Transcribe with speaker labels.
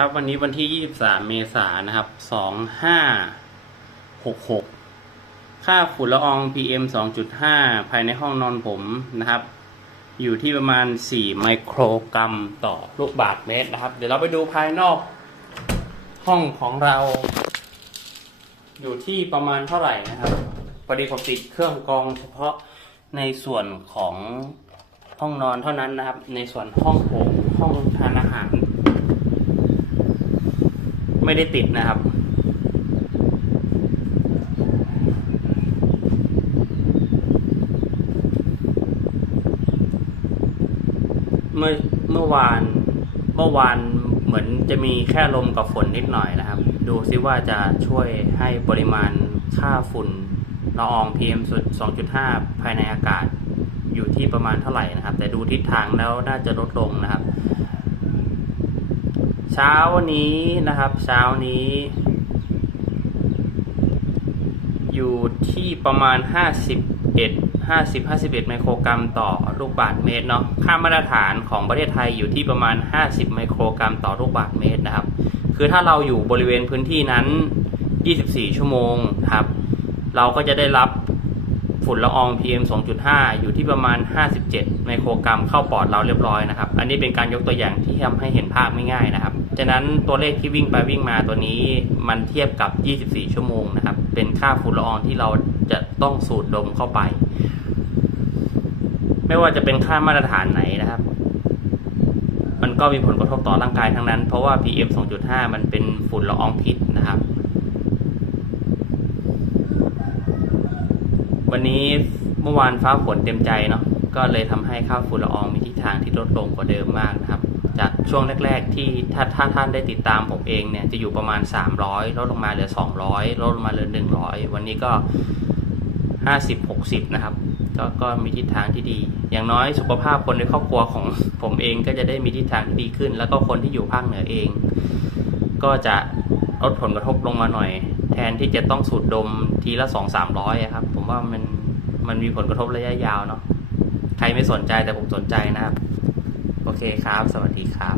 Speaker 1: ครับวันนี้วันที่ 23 เมษายนนะครับ 2566 ค่าฝุ่นละออง PM 2.5 ภายในห้องนอนผมนะครับ อยู่ที่ประมาณ 4 ไมโครกรัมต่อลูกบาศก์เมตรนะครับ เดี๋ยวเราไปดูภายนอกห้องของเรา อยู่ที่ประมาณเท่าไหร่นะครับพอดีผมติดเครื่องกรองเฉพาะในส่วนของห้องนอนเท่านั้นนะครับ ในส่วนห้องโถงห้องทานอาหาร ไม่ได้ติดนะครับ เมื่อเมื่อวานเมื่อวานเหมือนจะมีแค่ลมกับฝนนิดหน่อยนะครับ ดูซิว่าจะช่วยให้ปริมาณค่าฝุ่นละออง PM 2.5 ภายในอากาศอยู่ที่ประมาณเท่าไหร่นะครับ แต่ดูทิศทางแล้วน่าจะลดลงนะครับ เช้านี้นะครับ เช้านี้ อยู่ที่ประมาณ 51 50 51 ไมโครกรัมต่อลูกบาศก์เมตรเนาะค่ามาตรฐานของประเทศไทยอยู่ที่ประมาณ 50 ไมโครกรัมต่อลูกบาศก์เมตรนะครับ คือถ้าเราอยู่บริเวณพื้นที่นั้น 24 ชั่วโมงครับ เราก็จะได้รับ ฝุ่นละออง PM 2.5 อยู่ที่ประมาณ 57 ไมโครกรัมเข้าปอดเราเรียบร้อยนะครับ อันนี้เป็นการยกตัวอย่างที่ทำให้เห็นภาพไม่ง่ายนะครับ ฉะนั้นตัวเลขที่วิ่งไปวิ่งมาตัวนี้มันเทียบกับ 24 ชั่วโมงนะครับ เป็นค่าฝุ่นละอองที่เราจะต้องสูดดมเข้าไป ไม่ว่าจะเป็นค่ามาตรฐานไหนนะครับ มันก็มีผลกระทบต่อร่างกายทั้งนั้น เพราะว่า PM 2.5 มันเป็นฝุ่นละอองพิษนะครับ วันนี้เมื่อวานฟ้าฝนเต็มใจเนาะก็เลยทำให้ค่าฝุ่นละอองมีทิศทางที่ลดลงกว่าเดิมมากนะครับ จากช่วงแรก ๆ ที่ถ้าถ้าท่านได้ติดตามผมเองเนี่ยจะอยู่ประมาณ 300 ลดลงมาเหลือ 200 ลดลงมาเหลือ 100 วันนี้ก็ 50 60 นะครับก็ก็มีทิศทางที่ดี อย่างน้อยสุขภาพคนในครอบครัวของผมเองก็จะได้มีทิศทางที่ดีขึ้น แล้วก็คนที่อยู่ภาคเหนือเอง ก็จะลดผลกระทบลงมาหน่อย แทนที่จะต้องสูดดมทีละสองสามร้อยครับ ผมว่ามันมันมีผลกระทบระยะยาวเนาะใครไม่สนใจแต่ผมสนใจนะครับ โอเคครับ สวัสดีครับ